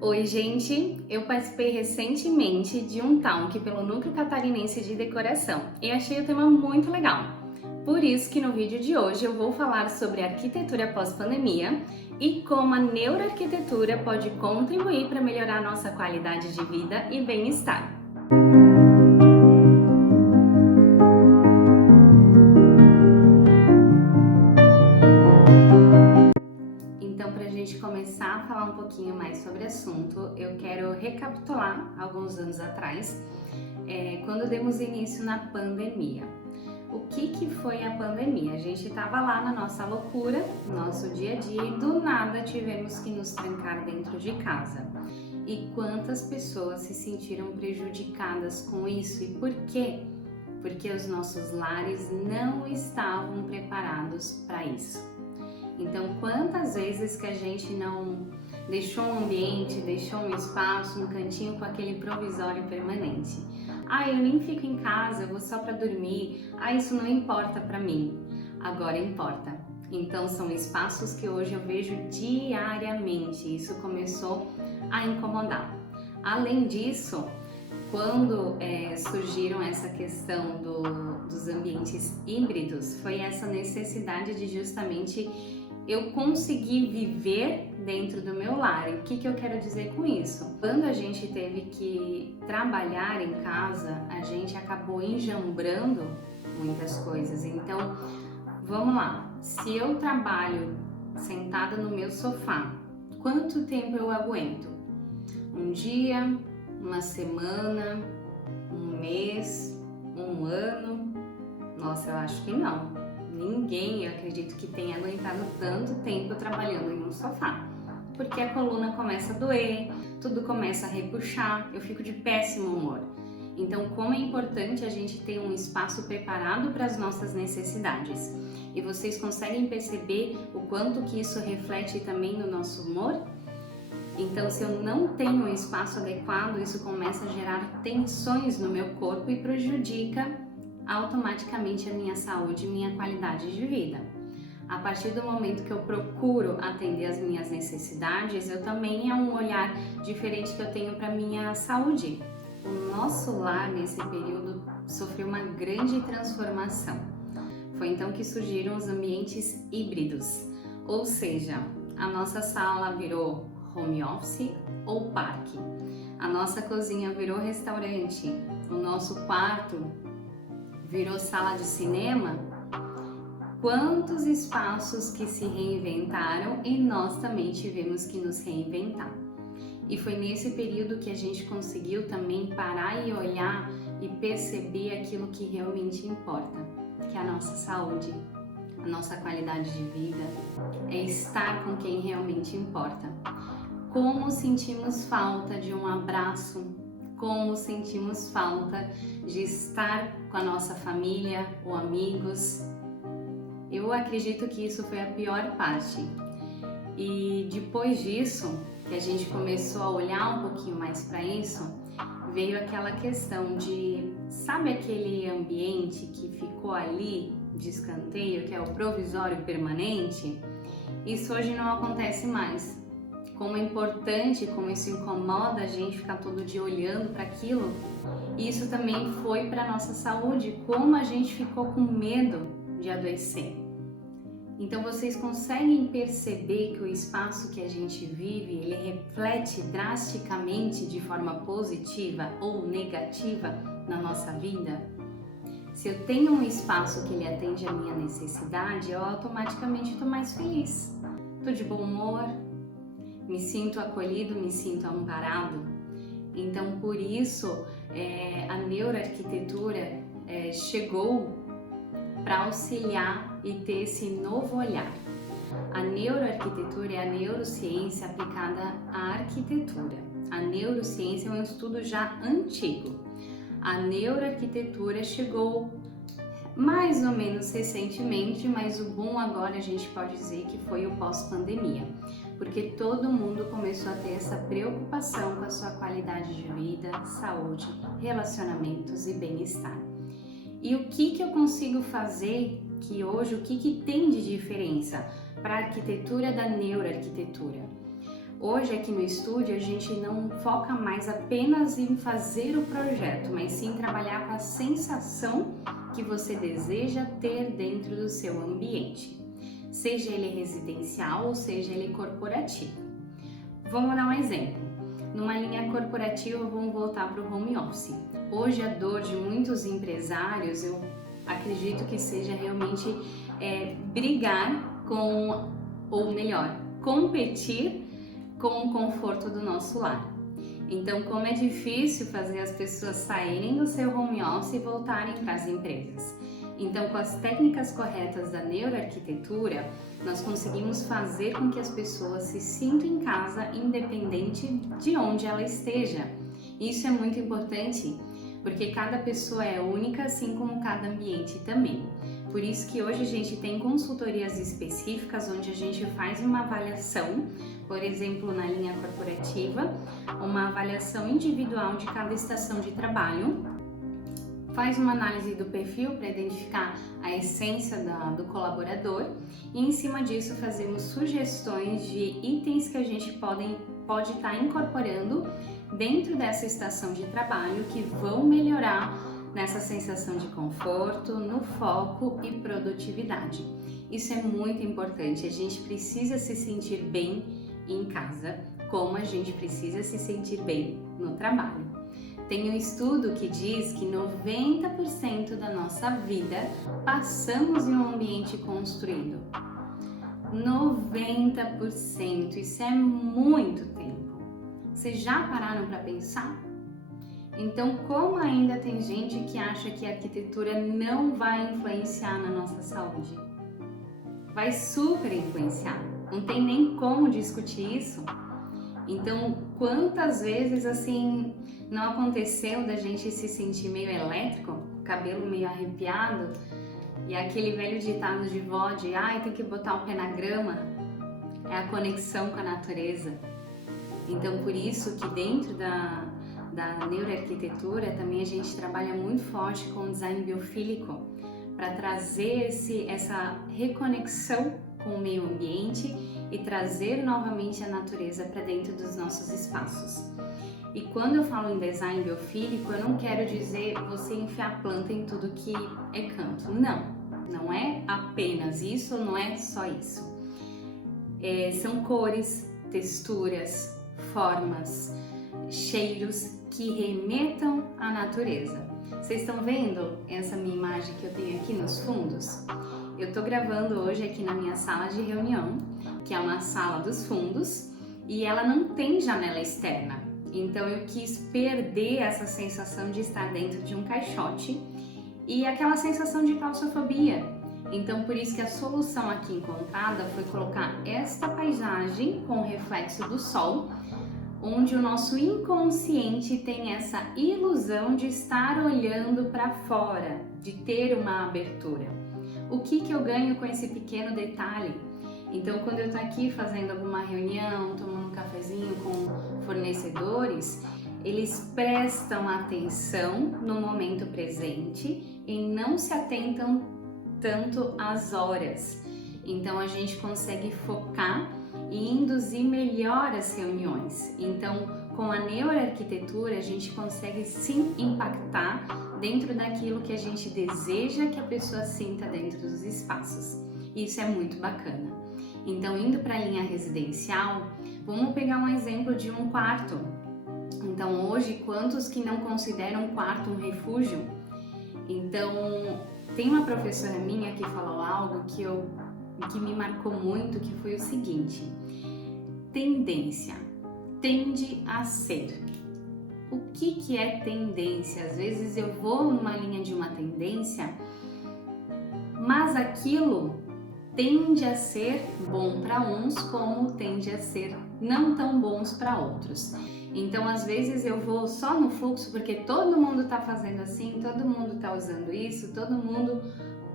Oi, gente! Eu participei recentemente de um talk pelo Núcleo Catarinense de Decoração e achei o tema muito legal. Por isso que no vídeo de hoje eu vou falar sobre arquitetura pós-pandemia e como a neuroarquitetura pode contribuir para melhorar nossa qualidade de vida e bem-estar. Então, para a gente começar a falar um pouquinho mais sobre o assunto, eu quero recapitular alguns anos atrás, quando demos início na pandemia. O que foi a pandemia? A gente estava lá na nossa loucura, no nosso dia a dia, e do nada tivemos que nos trancar dentro de casa. E quantas pessoas se sentiram prejudicadas com isso? E por quê? Porque os nossos lares não estavam preparados para isso. Então, quantas vezes que a gente não deixou um ambiente, deixou um espaço, um cantinho com aquele provisório permanente? Ah, eu nem fico em casa, eu vou só para dormir. Ah, isso não importa para mim. Agora importa. Então, são espaços que hoje eu vejo diariamente. Isso começou a incomodar. Além disso, quando surgiram essa questão dos ambientes híbridos, foi essa necessidade de justamente eu conseguir viver dentro do meu lar. E o que eu quero dizer com isso? Quando a gente teve que trabalhar em casa, a gente acabou enjambrando muitas coisas. Então, vamos lá. Se eu trabalho sentada no meu sofá, quanto tempo eu aguento? Um dia, uma semana, um mês, um ano? Nossa, eu acho que não. Ninguém, eu acredito que tenha aguentado tanto tempo trabalhando em um sofá, porque a coluna começa a doer, tudo começa a repuxar, eu fico de péssimo humor. Então, como é importante a gente ter um espaço preparado para as nossas necessidades. E vocês conseguem perceber o quanto que isso reflete também no nosso humor? Então, se eu não tenho um espaço adequado, isso começa a gerar tensões no meu corpo e prejudica automaticamente a minha saúde e minha qualidade de vida. A partir do momento que eu procuro atender as minhas necessidades, eu também é um olhar diferente que eu tenho para minha saúde. O nosso lar nesse período sofreu uma grande transformação. Foi então que surgiram os ambientes híbridos, ou seja, a nossa sala virou home office ou parque, a nossa cozinha virou restaurante, o nosso quarto virou sala de cinema. Quantos espaços que se reinventaram e nós também tivemos que nos reinventar. E foi nesse período que a gente conseguiu também parar e olhar e perceber aquilo que realmente importa, que é a nossa saúde, a nossa qualidade de vida, é estar com quem realmente importa. Como sentimos falta de um abraço, como sentimos falta de estar com a nossa família ou amigos. Eu acredito que isso foi a pior parte. E depois disso, que a gente começou a olhar um pouquinho mais para isso, veio aquela questão de, sabe aquele ambiente que ficou ali de escanteio, que é o provisório permanente? Isso hoje não acontece mais. Como é importante, como isso incomoda a gente ficar todo dia olhando para aquilo. E isso também foi para nossa saúde, como a gente ficou com medo de adoecer. Então vocês conseguem perceber que o espaço que a gente vive, ele reflete drasticamente de forma positiva ou negativa na nossa vida? Se eu tenho um espaço que ele atende a minha necessidade, eu automaticamente estou mais feliz. Estou de bom humor, me sinto acolhido, me sinto amparado. Então, por isso, a neuroarquitetura chegou para auxiliar e ter esse novo olhar. A neuroarquitetura é a neurociência aplicada à arquitetura. A neurociência é um estudo já antigo. A neuroarquitetura chegou mais ou menos recentemente, mas o boom agora a gente pode dizer que foi o pós-pandemia, porque todo mundo começou a ter essa preocupação com a sua qualidade de vida, saúde, relacionamentos e bem-estar. E o que eu consigo fazer que hoje, o que tem de diferença para a arquitetura da neuroarquitetura? Hoje aqui no estúdio a gente não foca mais apenas em fazer o projeto, mas sim trabalhar com a sensação que você deseja ter dentro do seu ambiente, seja ele residencial ou seja ele corporativo. Vamos dar um exemplo. Numa linha corporativa, vamos voltar para o home office. Hoje a dor de muitos empresários, eu acredito que seja realmente brigar com, ou melhor, competir com o conforto do nosso lar. Então, como é difícil fazer as pessoas saírem do seu home office e voltarem para as empresas. Então, com as técnicas corretas da neuroarquitetura, nós conseguimos fazer com que as pessoas se sintam em casa, independente de onde ela esteja. Isso é muito importante, porque cada pessoa é única, assim como cada ambiente também. Por isso que hoje a gente tem consultorias específicas onde a gente faz uma avaliação, por exemplo, na linha corporativa, uma avaliação individual de cada estação de trabalho, faz uma análise do perfil para identificar a essência do colaborador e em cima disso fazemos sugestões de itens que a gente pode estar incorporando dentro dessa estação de trabalho que vão melhorar nessa sensação de conforto, no foco e produtividade. Isso é muito importante, a gente precisa se sentir bem em casa, como a gente precisa se sentir bem no trabalho. Tem um estudo que diz que 90% da nossa vida passamos em um ambiente construído. 90%, isso é muito tempo. Vocês já pararam para pensar? Então, como ainda tem gente que acha que a arquitetura não vai influenciar na nossa saúde? Vai super influenciar, não tem nem como discutir isso. Então, quantas vezes assim não aconteceu da gente se sentir meio elétrico, cabelo meio arrepiado, e aquele velho ditado de vó de ai, tem que botar o pé na grama, é a conexão com a natureza. Então, por isso que dentro da neuroarquitetura também a gente trabalha muito forte com o design biofílico para trazer essa reconexão com o meio ambiente e trazer novamente a natureza para dentro dos nossos espaços. E quando eu falo em design biofílico, eu não quero dizer você enfiar planta em tudo que é canto. Não é apenas isso, não é só isso. São cores, texturas, formas, cheiros que remetam à natureza. Vocês estão vendo essa minha imagem que eu tenho aqui nos fundos? Eu tô gravando hoje aqui na minha sala de reunião, que é uma sala dos fundos, e ela não tem janela externa. Então eu quis perder essa sensação de estar dentro de um caixote e aquela sensação de claustrofobia. Então por isso que a solução aqui encontrada foi colocar esta paisagem com o reflexo do sol, onde o nosso inconsciente tem essa ilusão de estar olhando para fora, de ter uma abertura. O que eu ganho com esse pequeno detalhe? Então, quando eu estou aqui fazendo alguma reunião, tomando um cafezinho com fornecedores, eles prestam atenção no momento presente e não se atentam tanto às horas. Então, a gente consegue focar e induzir melhor as reuniões. Então, com a neuroarquitetura, a gente consegue sim impactar dentro daquilo que a gente deseja que a pessoa sinta dentro dos espaços. Isso é muito bacana. Então, indo para a linha residencial, vamos pegar um exemplo de um quarto. Então, hoje, quantos que não consideram um quarto um refúgio? Então, tem uma professora minha que falou algo que me marcou muito, que foi o seguinte: tendência, tende a ser. O que é tendência? Às vezes eu vou numa linha de uma tendência, mas aquilo tende a ser bom para uns, como tende a ser não tão bons para outros. Então, às vezes eu vou só no fluxo porque todo mundo está fazendo assim, todo mundo está usando isso, todo mundo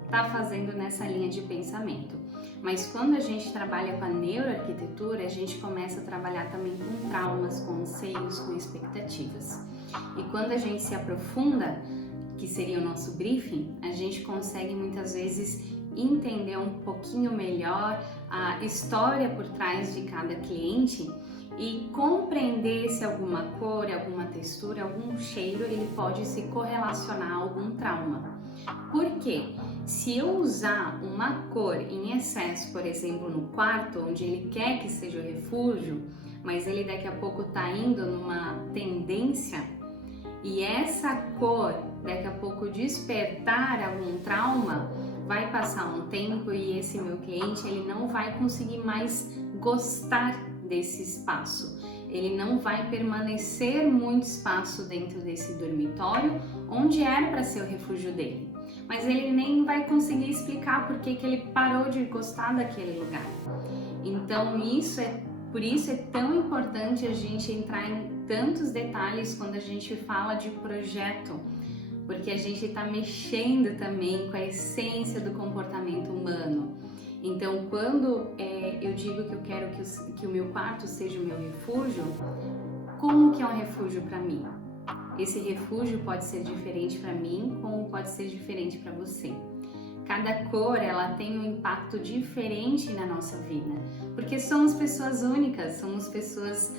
está fazendo nessa linha de pensamento. Mas quando a gente trabalha com a neuroarquitetura, a gente começa a trabalhar também com traumas, com anseios, com expectativas. E quando a gente se aprofunda, que seria o nosso briefing, a gente consegue muitas vezes entender um pouquinho melhor a história por trás de cada cliente e compreender se alguma cor, alguma textura, algum cheiro, ele pode se correlacionar a algum trauma. Por quê? Se eu usar uma cor em excesso, por exemplo, no quarto, onde ele quer que seja o refúgio, mas ele daqui a pouco está indo numa tendência, e essa cor daqui a pouco despertar algum trauma, vai passar um tempo e esse meu cliente ele não vai conseguir mais gostar desse espaço. Ele não vai permanecer muito espaço dentro desse dormitório, onde era para ser o refúgio dele. Mas ele nem vai conseguir explicar por que ele parou de gostar daquele lugar. Então por isso é tão importante a gente entrar em tantos detalhes quando a gente fala de projeto, porque a gente está mexendo também com a essência do comportamento humano. Então, quando eu digo que eu quero que o meu quarto seja o meu refúgio, como que é um refúgio para mim? Esse refúgio pode ser diferente para mim, como pode ser diferente para você. Cada cor, ela tem um impacto diferente na nossa vida, porque somos pessoas únicas, somos pessoas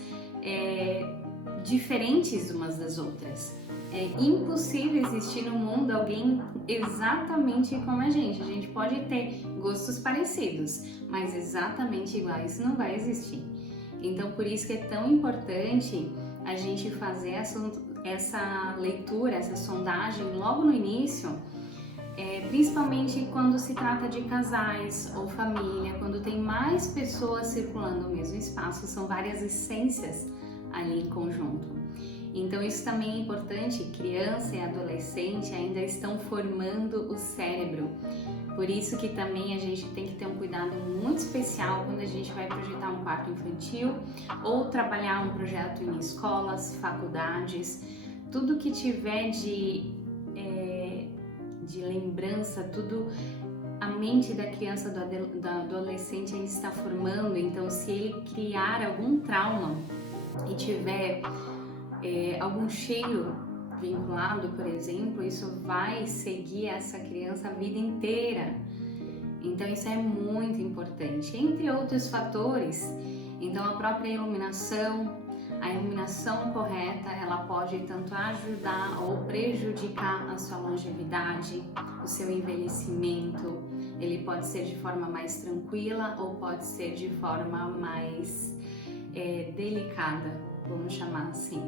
diferentes umas das outras. É impossível existir no mundo alguém exatamente como a gente pode ter gostos parecidos, mas exatamente iguais não vai existir. Então, por isso que é tão importante a gente fazer essa leitura, essa sondagem logo no início, principalmente quando se trata de casais ou família, quando tem mais pessoas circulando no mesmo espaço, são várias essências ali em conjunto. Então isso também é importante, criança e adolescente ainda estão formando o cérebro. Por isso que também a gente tem que ter um cuidado muito especial quando a gente vai projetar um quarto infantil ou trabalhar um projeto em escolas, faculdades, tudo que tiver de lembrança, tudo a mente da criança, do adolescente ainda está formando. Então se ele criar algum trauma e tiver algum cheiro vinculado, por exemplo, isso vai seguir essa criança a vida inteira. Então isso é muito importante, entre outros fatores. Então a própria iluminação, a iluminação correta, ela pode tanto ajudar ou prejudicar a sua longevidade, o seu envelhecimento. Ele pode ser de forma mais tranquila ou pode ser de forma mais delicada, vamos chamar assim.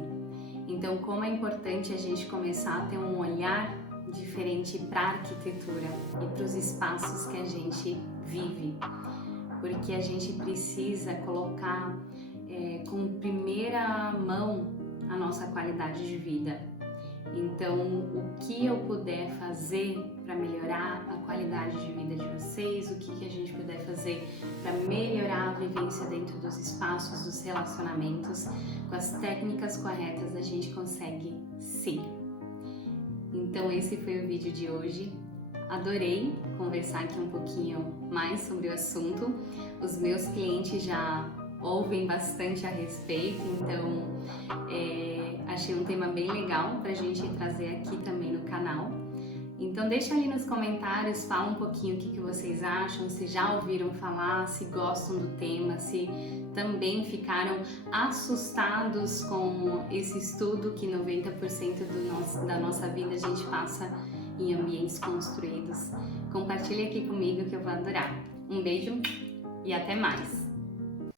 Então, como é importante a gente começar a ter um olhar diferente para a arquitetura e para os espaços que a gente vive, porque a gente precisa colocar com primeira mão a nossa qualidade de vida. Então, o que eu puder fazer para melhorar a qualidade de vida de vocês, o que a gente puder fazer para melhorar a vivência dentro dos espaços, dos relacionamentos, com as técnicas corretas, a gente consegue sim. Então, esse foi o vídeo de hoje. Adorei conversar aqui um pouquinho mais sobre o assunto. Os meus clientes já ouvem bastante a respeito, então achei um tema bem legal para a gente trazer aqui também no canal. Então deixa ali nos comentários, fala um pouquinho o que vocês acham, se já ouviram falar, se gostam do tema, se também ficaram assustados com esse estudo que 90% da nossa vida a gente passa em ambientes construídos. Compartilhe aqui comigo que eu vou adorar. Um beijo e até mais!